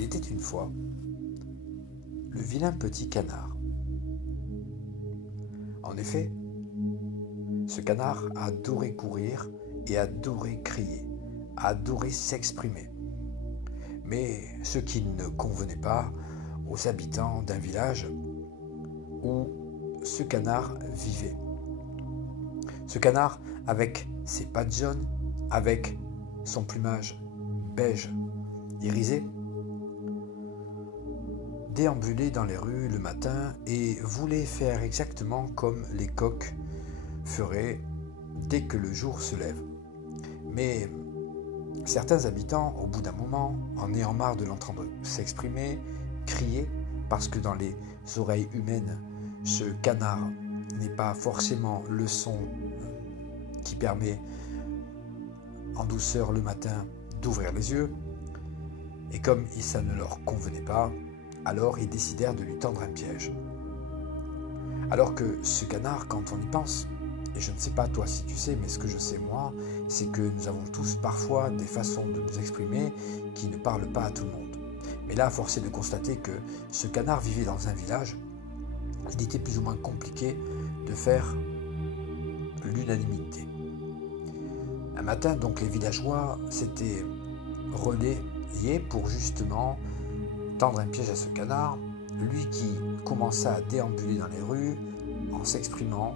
Il était une fois le vilain petit canard. En effet, ce canard adorait courir et adorait crier, adorait s'exprimer. Mais ce qui ne convenait pas aux habitants d'un village où ce canard vivait. Ce canard, avec ses pattes jaunes, avec son plumage beige irisé, déambulait dans les rues le matin et voulait faire exactement comme les coqs feraient dès que le jour se lève. Mais certains habitants, au bout d'un moment, en ayant marre de l'entendre s'exprimer, crier, parce que dans les oreilles humaines, ce canard n'est pas forcément le son qui permet en douceur le matin d'ouvrir les yeux, et comme ça ne leur convenait pas, alors ils décidèrent de lui tendre un piège. Alors que ce canard, quand on y pense, et je ne sais pas toi si tu sais, mais ce que je sais moi, c'est que nous avons tous parfois des façons de nous exprimer qui ne parlent pas à tout le monde. Mais là, force est de constater que ce canard vivait dans un village. Il était plus ou moins compliqué de faire l'unanimité. Un matin, donc, les villageois s'étaient relayés pour justement tendre un piège à ce canard, lui qui commença à déambuler dans les rues en s'exprimant.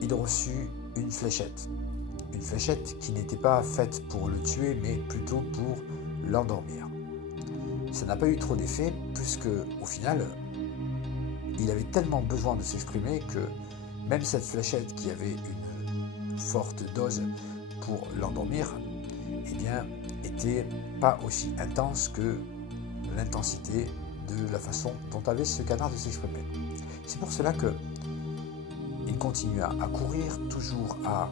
Il reçut une fléchette qui n'était pas faite pour le tuer, mais plutôt pour l'endormir. Ça n'a pas eu trop d'effet, puisque au final, il avait tellement besoin de s'exprimer que même cette fléchette qui avait une forte dose pour l'endormir, eh bien, était pas aussi intense que l'intensité de la façon dont avait ce canard de s'exprimer. C'est pour cela que il continua à courir, toujours à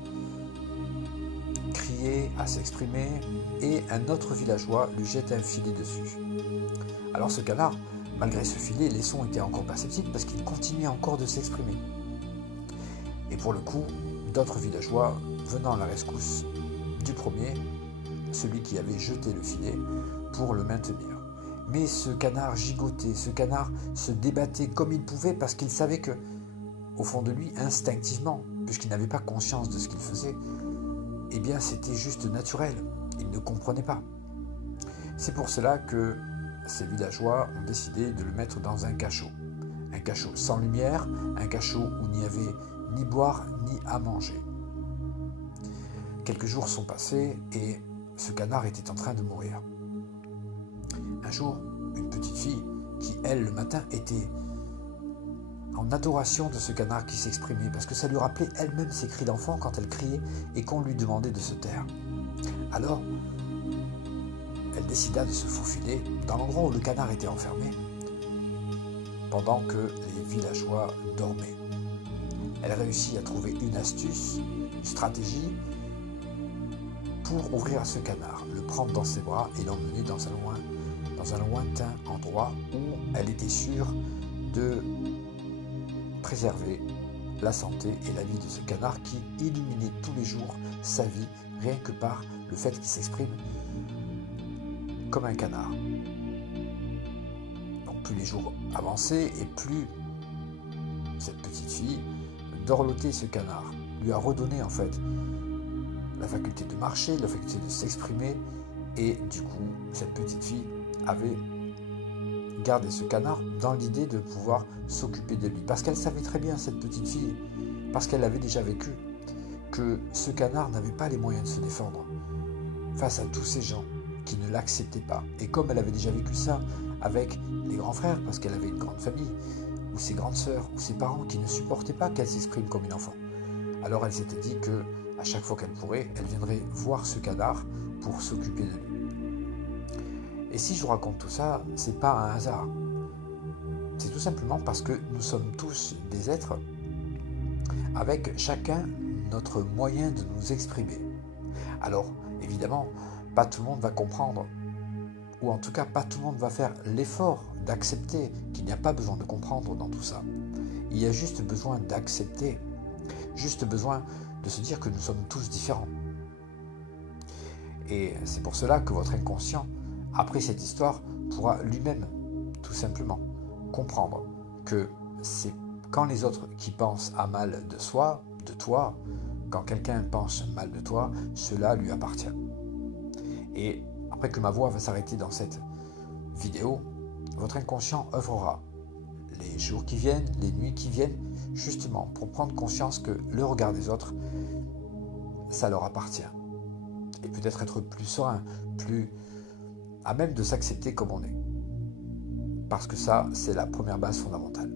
crier, à s'exprimer, et un autre villageois lui jette un filet dessus. Alors ce canard, malgré ce filet, les sons étaient encore perceptibles parce qu'il continuait encore de s'exprimer. Et pour le coup, d'autres villageois venant à la rescousse du premier, celui qui avait jeté le filet, pour le maintenir. Mais ce canard gigotait, ce canard se débattait comme il pouvait parce qu'il savait que, au fond de lui, instinctivement, puisqu'il n'avait pas conscience de ce qu'il faisait, eh bien c'était juste naturel, il ne comprenait pas. C'est pour cela que ces villageois ont décidé de le mettre dans un cachot sans lumière, un cachot où il n'y avait ni boire ni à manger. Quelques jours sont passés et ce canard était en train de mourir. Un jour, une petite fille qui, elle, le matin, était en adoration de ce canard qui s'exprimait, parce que ça lui rappelait elle-même ses cris d'enfant quand elle criait et qu'on lui demandait de se taire. Alors, elle décida de se faufiler dans l'endroit où le canard était enfermé, pendant que les villageois dormaient. Elle réussit à trouver une astuce, une stratégie, pour ouvrir ce canard, le prendre dans ses bras et l'emmener dans un lointain endroit où elle était sûre de préserver la santé et la vie de ce canard qui illuminait tous les jours sa vie, rien que par le fait qu'il s'exprime comme un canard. Donc plus les jours avançaient et plus cette petite fille dorlotait ce canard, lui a redonné en fait la faculté de marcher, la faculté de s'exprimer, et du coup cette petite fille avait gardé ce canard dans l'idée de pouvoir s'occuper de lui, parce qu'elle savait très bien, cette petite fille, parce qu'elle avait déjà vécu, que ce canard n'avait pas les moyens de se défendre face à tous ces gens qui ne l'acceptaient pas. Et comme elle avait déjà vécu ça avec les grands frères, parce qu'elle avait une grande famille, ou ses grandes sœurs, ou ses parents qui ne supportaient pas qu'elle s'exprime comme une enfant, alors elle s'était dit que à chaque fois qu'elle pourrait, elle viendrait voir ce canard pour s'occuper de lui. Et si je vous raconte tout ça, c'est pas un hasard. C'est tout simplement parce que nous sommes tous des êtres avec chacun notre moyen de nous exprimer. Alors, évidemment, pas tout le monde va comprendre, ou en tout cas, pas tout le monde va faire l'effort d'accepter qu'il n'y a pas besoin de comprendre dans tout ça. Il y a juste besoin d'accepter, juste besoin de se dire que nous sommes tous différents. Et c'est pour cela que votre inconscient après cette histoire, pourra lui-même, tout simplement, comprendre que c'est quand les autres qui pensent à mal de soi, de toi, quand quelqu'un pense mal de toi, cela lui appartient. Et après que ma voix va s'arrêter dans cette vidéo, votre inconscient œuvrera les jours qui viennent, les nuits qui viennent, justement pour prendre conscience que le regard des autres, ça leur appartient. Et peut-être être plus serein, plus à même de s'accepter comme on est. Parce que ça, c'est la première base fondamentale.